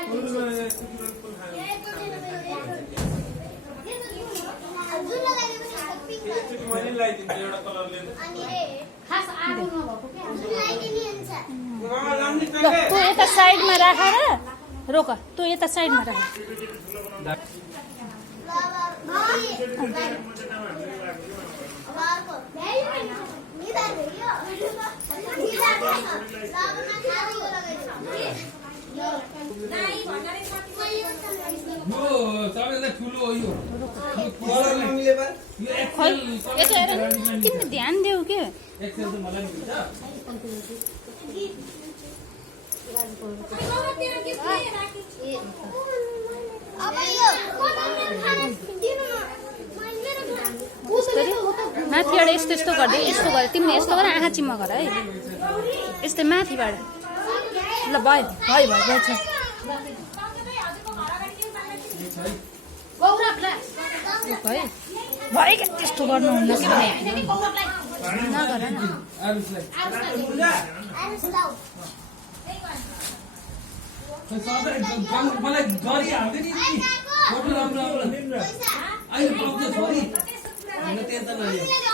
तँ यता साइडमा राखेर रोक, तँ यता साइडमा राख। तिमीले ध्यान देऊ के माथिबाट यस्तो यस्तो गर्दै यस्तो गर, तिमीले यस्तो गर, आँखा चिम्मा गर है, यस्तै माथिबाट। ल भयो भयो भयो भयो छ भयो भयो क्या, त्यस्तो गर्नुहुन्न कि नगर न। मलाई गरी हाल्दै नि फोटो राम्रो राम्रो अहिले पाउँछ छोरी हैन टेन्सन नलियो।